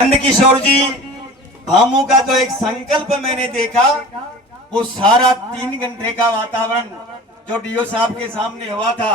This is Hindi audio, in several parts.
नंद किशोर जी भामू का जो एक संकल्प मैंने देखा, वो सारा 3 घंटे का वातावरण जो डीओ साहब के सामने हुआ था,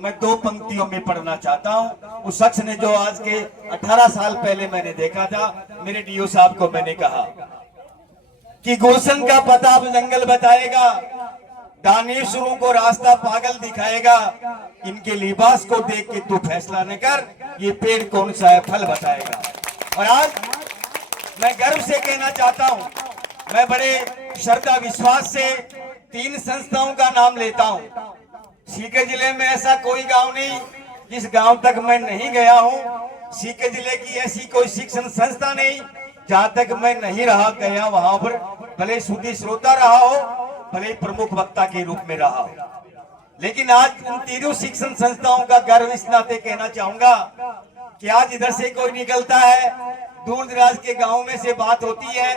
मैं 2 पंक्तियों में पढ़ना चाहता हूँ। उस शख्स ने जो आज के 18 साल पहले मैंने देखा था, मेरे डीओ साहब को मैंने कहा कि गुलशन का पता अब जंगल बताएगा, दानेश्वरों को रास्ता पागल दिखाएगा, इनके लिबास को देख के तू फैसला न कर, ये पेड़ कौन सा है फल बताएगा। और आज मैं गर्व से कहना चाहता हूं, मैं बड़े श्रद्धा विश्वास से 3 संस्थाओं का नाम लेता हूं। सीकर जिले में ऐसा कोई गांव नहीं जिस गांव तक मैं नहीं गया हूं। सीकर जिले की ऐसी कोई शिक्षण संस्था नहीं जहां तक मैं नहीं रहा गया, वहां पर भले सुधी श्रोता रहा हो, भले प्रमुख वक्ता के रूप में रहा हो, लेकिन आज उन 3 शिक्षण संस्थाओं का गर्व इस नाते कहना चाहूंगा कि आज इधर से कोई निकलता है, दूर दराज के गांव में से बात होती है।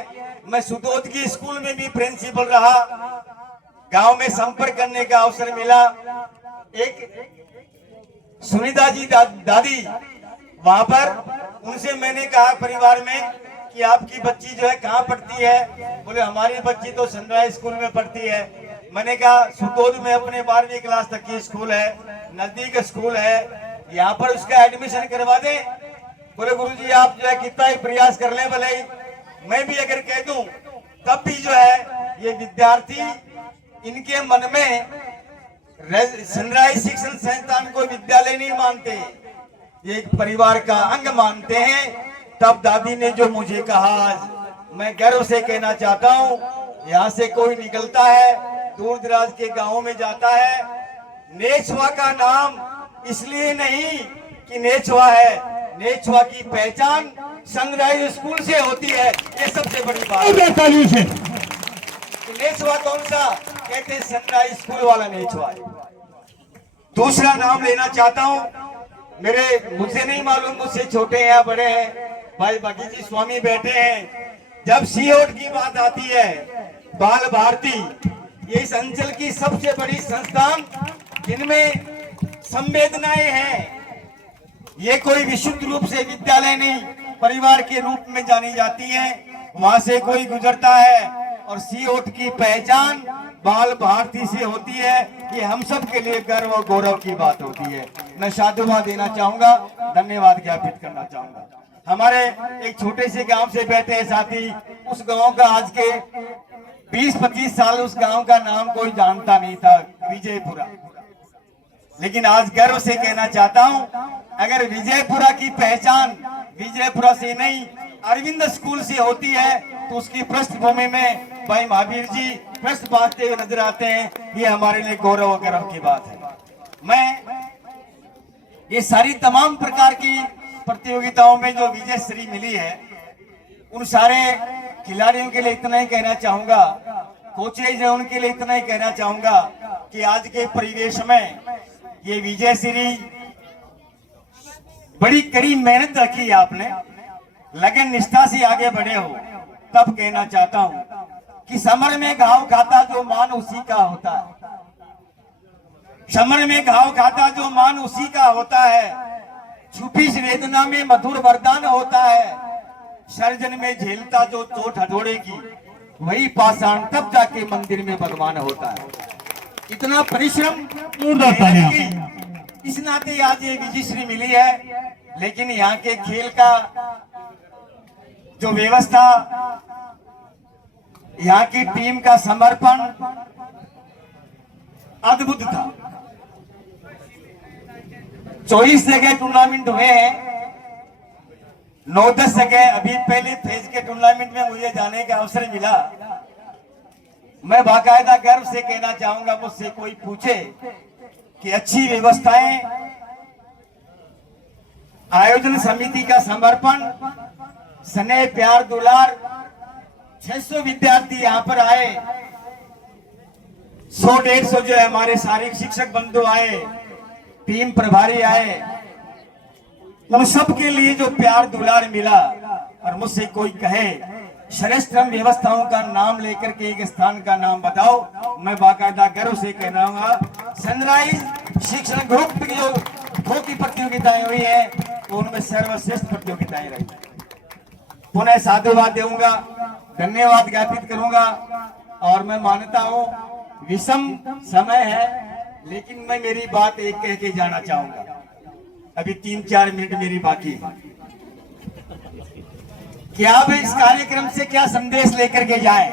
मैं सुदोद की स्कूल में भी प्रिंसिपल रहा, गांव में संपर्क करने का अवसर मिला। एक सुनीता जी दादी, वहां पर उनसे मैंने कहा परिवार में कि आपकी बच्ची जो है कहाँ पढ़ती है? बोले हमारी बच्ची तो सनराइज स्कूल में पढ़ती है। मैंने कहा सुदोद में अपने 12वीं क्लास तक की स्कूल है, नजदीक स्कूल है, यहाँ पर उसका एडमिशन करवा दें। बोले गुरुजी आप जो है कितना ही प्रयास कर ले, भले मैं भी अगर कह दूं तब भी जो है ये विद्यार्थी इनके मन में सनराइज शिक्षण संस्थान को विद्यालय नहीं मानते, ये एक परिवार का अंग मानते हैं। तब दादी ने जो मुझे कहा, आज मैं गर्व से कहना चाहता हूँ, यहाँ से कोई निकलता है, दूर दराज के गाँव में जाता है, नेछवा का नाम इसलिए नहीं कि नेछवा है, नेछवा की पहचान सनराइज स्कूल से होती है, ये सबसे बड़ी बात है। नेछवा कौन सा? कहते हैं सनराइज स्कूल वाला नेछवा। दूसरा नाम लेना चाहता हूँ, मेरे मुझसे नहीं मालूम मुझसे छोटे हैं या बड़े हैं, भाई बाकी जी स्वामी बैठे हैं। जब सीओट की बात आती है, बाल भारती ये इस अंचल की सबसे बड़ी संस्थान जिनमें संवेदनाएं हैं। ये कोई विशुद्ध रूप से विद्यालय नहीं, परिवार के रूप में जानी जाती हैं। वहां से कोई गुजरता है और सीओट की पहचान बाल भारती से होती है, ये हम सब के लिए गर्व और गौरव की बात होती है। मैं साधुवाद देना चाहूंगा, धन्यवाद ज्ञापित करना चाहूंगा। हमारे एक छोटे से गांव से बैठे हैं साथी, उस गांव का आज के 20-25 साल उस गांव का नाम कोई जानता नहीं था, विजयपुरा। लेकिन आज गर्व से कहना चाहता हूं, अगर विजयपुरा की पहचान विजयपुरा से नहीं अरविंद स्कूल से होती है, तो उसकी पृष्ठभूमि में भाई महावीर जी प्रश्न बांधते हुए नजर आते हैं, ये हमारे लिए गौरव और गर्व की बात है। मैं ये सारी तमाम प्रकार की प्रतियोगिताओं में जो विजय श्री मिली है, उन सारे खिलाड़ियों के लिए इतना ही कहना चाहूंगा, कोचेज है उनके लिए इतना ही कहना चाहूंगा कि आज के परिवेश में ये विजय श्री बड़ी कड़ी मेहनत रखी है आपने, लगन निष्ठा से आगे बढ़े हो। तब कहना चाहता हूं कि समर में घाव खाता जो मान उसी का होता है, समर में घाव खाता जो मान उसी का होता है, छुपी वेदना में मधुर वरदान होता है, सर्जन में झेलता जो चोट हथौड़ेगी वही पाषाण तब जाके मंदिर में भगवान होता है। इतना परिश्रम इस नाते आज ये विजयश्री मिली है। लेकिन यहाँ के खेल का जो व्यवस्था, यहाँ की टीम का समर्पण अद्भुत था। 24 जगह टूर्नामेंट हुए हैं, 9-10 जगह अभी पहले फेज के टूर्नामेंट में मुझे जाने का अवसर मिला। मैं बाकायदा गर्व से कहना चाहूंगा, मुझसे कोई पूछे कि अच्छी व्यवस्थाएं, आयोजन समिति का समर्पण, स्नेह प्यार दुलार, 600 विद्यार्थी यहाँ पर आए, 100-150 जो है हमारे शारीरिक शिक्षक बंधु आए, टीम प्रभारी आए, उन सब के लिए जो प्यार दुलार मिला। और मुझसे कोई कहे श्रेष्ठ व्यवस्थाओं का नाम लेकर के एक स्थान का नाम बताओ, मैं बाकायदा गर्व से कहना सनराइज शिक्षण ग्रुप की जो की प्रतियोगिताएं हुई है, तो उनमें सर्वश्रेष्ठ प्रतियोगिताएं रही। पुनः साधुवाद दूंगा, धन्यवाद ज्ञापित करूंगा। और मैं मानता हूं विषम समय है, लेकिन मैं मेरी बात एक कह के जाना चाहूंगा। अभी 3-4 मिनट मेरी बाकी है। क्या अब इस कार्यक्रम से क्या संदेश लेकर के जाएं?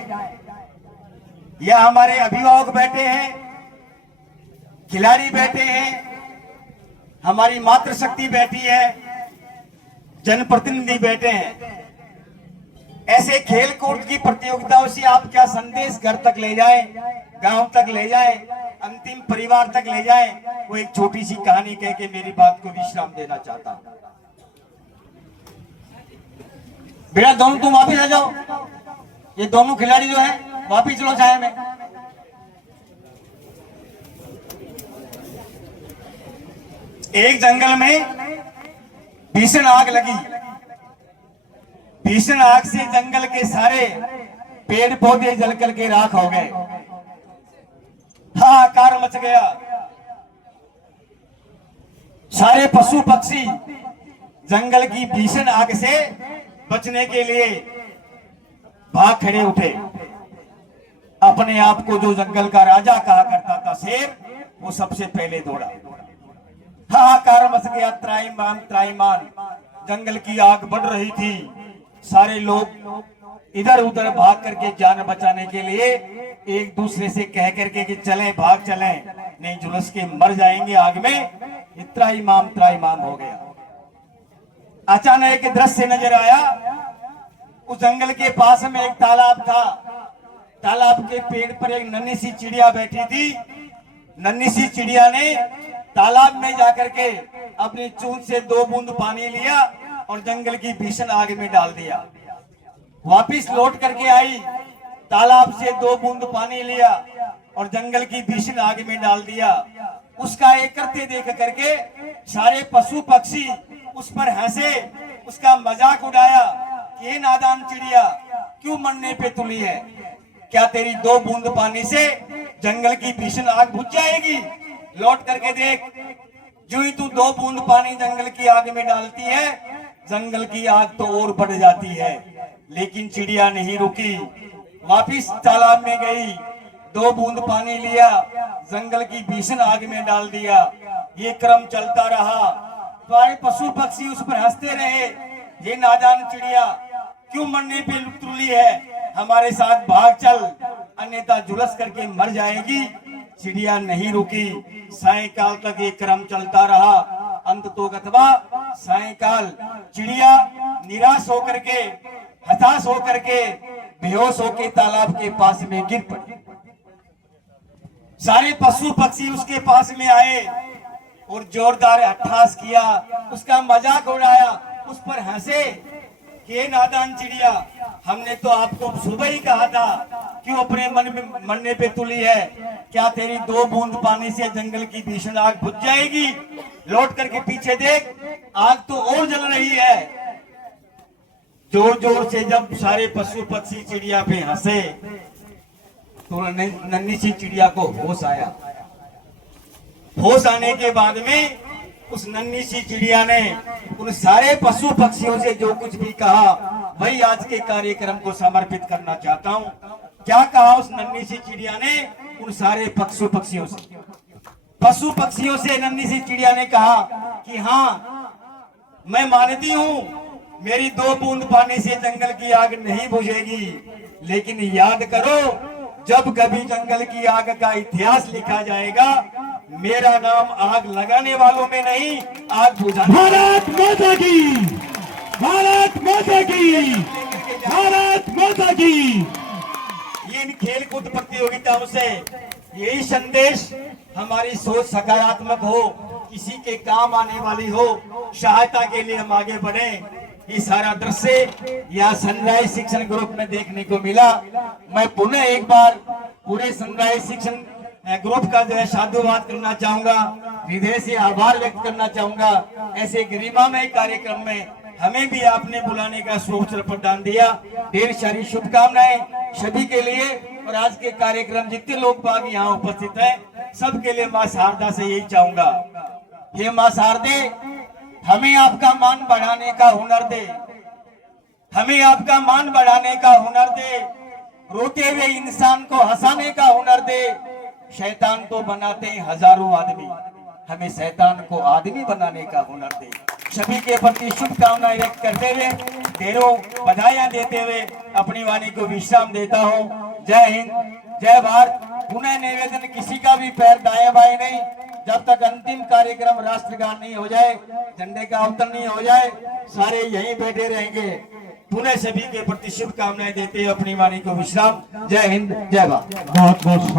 या हमारे अभिभावक बैठे हैं, खिलाड़ी बैठे हैं, हमारी मातृशक्ति बैठी है, जनप्रतिनिधि बैठे हैं। ऐसे खेल कूद की प्रतियोगिताओं से आप क्या संदेश घर तक ले जाएं, गांव तक ले जाएं, अंतिम परिवार तक ले जाएं? वो एक छोटी सी कहानी कह के मेरी बात को विश्राम देना चाहता हूं। बेटा दोनों तुम वापिस आ जाओ, ये दोनों खिलाड़ी जो हैं वापिस चलो छाया में। एक जंगल में भीषण आग लगी। भीषण आग से जंगल के सारे पेड़ पौधे जलकर के राख हो गए। हाहाकार मच गया। सारे पशु पक्षी जंगल की भीषण आग से बचने के लिए भाग खड़े उठे। अपने आप को जो जंगल का राजा कहा करता था शेर, वो सबसे पहले दौड़ा। हाहाकार मच गया, त्राईमान त्राईमान। जंगल की आग बढ़ रही थी। सारे लोग इधर उधर भाग करके जान बचाने के लिए एक दूसरे से कह करके कि चलें, भाग चलें, नहीं झुलस के मर जाएंगे आग में। त्राईमाम हो गया। अचानक एक दृश्य नजर आया। उस जंगल के पास में एक तालाब था। तालाब के पेड़ पर एक नन्ही सी चिड़िया बैठी थी। नन्ही सी चिड़िया ने तालाब में जाकर के अपनी चूंच से 2 बूंद पानी लिया और जंगल की भीषण आग में डाल दिया। वापिस लौट करके आई, तालाब से 2 बूंद पानी लिया और जंगल की भीषण आग में डाल दिया। उसका एक करते देख करके सारे पशु पक्षी उस पर हंसे, उसका मजाक उड़ाया कि ये नादान चिड़िया क्यों मरने पे तुली है? क्या तेरी 2 बूंद पानी से जंगल की भीषण आग बुझ जाएगी? लौट करके देख, जो ही तू 2 बूंद पानी जंगल की आग में डालती है, जंगल की आग तो और बढ़ जाती है। लेकिन चिड़िया नहीं रुकी, वापिस तालाब में गई, 2 बूंद पानी लिया, जंगल की भीषण आग में डाल दिया। ये क्रम चलता रहा। सारे पशु पक्षी उस पर हंसते रहे, ये नादान चिड़िया क्यों मरने पे तुली है? हमारे साथ भाग चल, अन्यथा झुलस करके मर जाएगी। चिड़िया नहीं रुकी। सायंकाल तक ये क्रम चलता रहा। अंत तो गतवा सायंकाल चिड़िया निराश होकर के, हताश होकर के, बेहोश होकर तालाब के पास में गिर पड़ी। सारे पशु पक्षी उसके पास में आए और जोरदार अट्ठास किया, उसका मजाक उड़ाया, उस पर हंसे कि नादान चिड़िया, हमने तो आपको सुबह ही कहा था, क्यों अपने मन में मरने पे तुली है? क्या तेरी 2 बूंद पानी से जंगल की भीषण आग बुझ जाएगी? लौट करके पीछे देख, आग तो और जल रही है। जोर जोर से जब सारे पशु पक्षी चिड़िया पे हंसे तो नन्ही सी चिड़िया को होश आया। होश आने के बाद में उस नन्ही सी चिड़िया ने उन सारे पशु पक्षियों से जो कुछ भी कहा, वही आज के कार्यक्रम को समर्पित करना चाहता हूँ। क्या कहा उस नन्ही सी चिड़िया ने उन सारे पशु पक्षियों से? पशु पक्षियों से नन्ही सी चिड़िया ने कहा कि हाँ, मैं मानती हूँ मेरी 2 बूंद पानी से जंगल की आग नहीं बुझेगी, लेकिन याद करो, जब कभी जंगल की आग का इतिहास लिखा जाएगा, मेरा नाम आग लगाने वालों में नहीं, आग बुझाने। भारत माता की, भारत माता की, भारत माता की। ये इन खेल कूद प्रतियोगिताओं से यही संदेश, हमारी सोच सकारात्मक हो, किसी के काम आने वाली हो, सहायता के लिए हम आगे बढ़े। ये सारा दृश्य यहाँ सनराइज शिक्षण ग्रुप में देखने को मिला। मैं पुनः एक बार पूरे सनराइज शिक्षण ग्रुप का जो है साधुवाद करना चाहूंगा, हृदय से आभार व्यक्त करना चाहूंगा। ऐसे गरिमामय कार्यक्रम में हमें भी आपने बुलाने का अवसर प्रदान दिया। ढेर सारी शुभकामनाएं सभी के लिए। और आज के कार्यक्रम जितने लोग बाग यहाँ उपस्थित हैं, सबके लिए मां शारदा से यही चाहूंगा, हे मां शारदे, हमें आपका मान बढ़ाने का हुनर दे, हमें आपका मान बढ़ाने का हुनर दे, रोते हुए इंसान को हंसाने का हुनर दे। शैतान तो बनाते हैं हजारों आदमी, हमें शैतान को आदमी बनाने का हुनर दे। सभी के प्रति शुभकामनाएं व्यक्त करते हुए, ढेरों बधाइयां देते हुए अपनी वाणी को विश्राम देता हूं। जय हिंद, जय भारत। पुनः निवेदन, किसी का भी पैर दाएं बाएं नहीं, जब तक अंतिम कार्यक्रम राष्ट्रगान नहीं हो जाए, झंडे का अवतरण नहीं हो जाए, सारे यहीं बैठे रहेंगे। पुनः सभी के प्रति शुभकामनाएं देते हुए अपनी वाणी को विश्राम। जय हिंद, जय भारत। बहुत बहुत